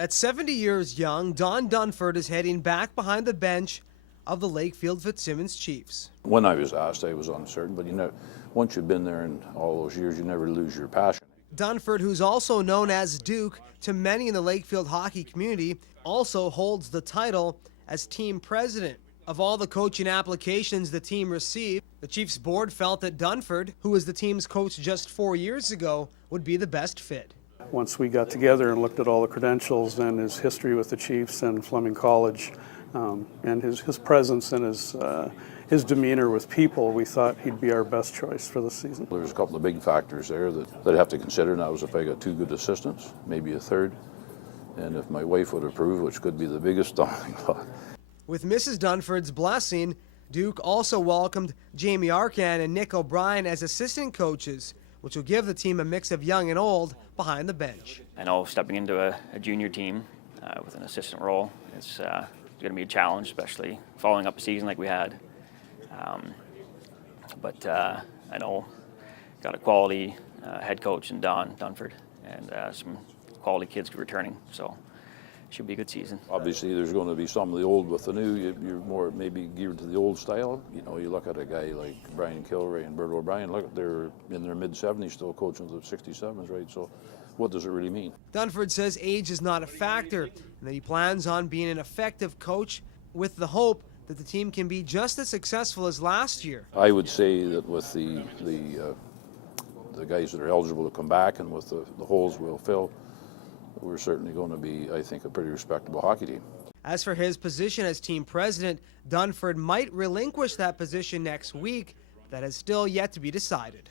At 70 years young, Don Dunford is heading back behind the bench of the Lakefield Fitzsimmons Chiefs. When I was asked, I was uncertain, but once you've been there in all those years, you never lose your passion. Dunford, who's also known as Duke to many in the Lakefield hockey community, also holds the title as team president. Of all the coaching applications the team received, the Chiefs board felt that Dunford, who was the team's coach just 4 years ago, would be the best fit. Once we got together and looked at all the credentials and his history with the Chiefs and Fleming College, and his presence and his demeanor with people, we thought he'd be our best choice for this season. There's a couple of big factors there that I'd have to consider, and that was if I got two good assistants, maybe a third, and if my wife would approve, which could be the biggest stumbling block. With Mrs. Dunford's blessing, Duke also welcomed Jamie Arcan and Nick O'Brien as assistant coaches, which will give the team a mix of young and old behind the bench. I know stepping into a junior team with an assistant role, it's going to be a challenge, especially following up a season like we had. But I know got a quality head coach in Don Dunford, and some quality kids returning, so should be a good season. Obviously, there's going to be some of the old with the new. You're more maybe geared to the old style. You know, you look at a guy like Brian Kilray and Bert O'Brien. Look, they're in their mid-70s, still coaching the 67s, right? So, what does it really mean? Dunford says age is not a factor, and that he plans on being an effective coach with the hope that the team can be just as successful as last year. I would say that with the guys that are eligible to come back and with the holes we'll fill, we're certainly going to be, I think, a pretty respectable hockey team. As for his position as team president, Dunford might relinquish that position next week. That is still yet to be decided.